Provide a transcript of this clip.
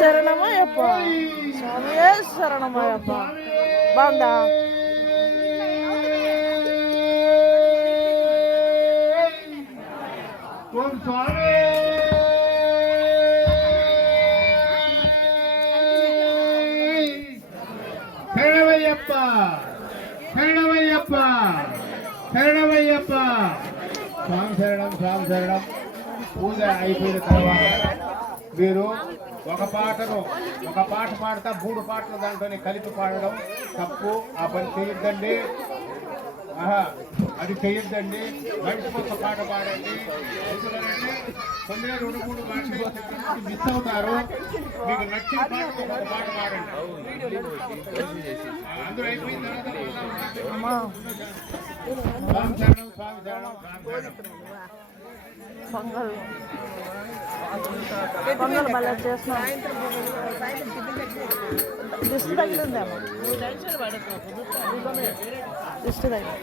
శరణమయ్యప్ప స్వామియే శరణమయ్యప్ప. బాగుందా? ఓం స్వామి శరణమయ్యప్ప శరణమయ్యప్ప శరణమయ్యప్ప. స్వామి శరణం స్వామి శరణం. పూజ అయిపోయిన తర్వాత మీరు ఒక పాట పాడతా 3 పాటలు దాంట్లోనే కలిపి పాడడం తప్పు. ఆ పని చేయొద్దండి. అది చేయొద్దండి. మనిషికి ఒక పాట పాడండి. తొమ్మిది 2-3 పాటలు మిస్ అవుతారు. మీకు నచ్చిన పాట ఒక పాట పాడండి. అందరూ అయిపోయిన తర్వాత స్వామి శరణం స్వామి శరణం స్వామి శరణం. పొంగల్ మళ్ళీ చేస్తున్నాం. దిష్టి తగిలిందేమో. దిష్టి తగిలి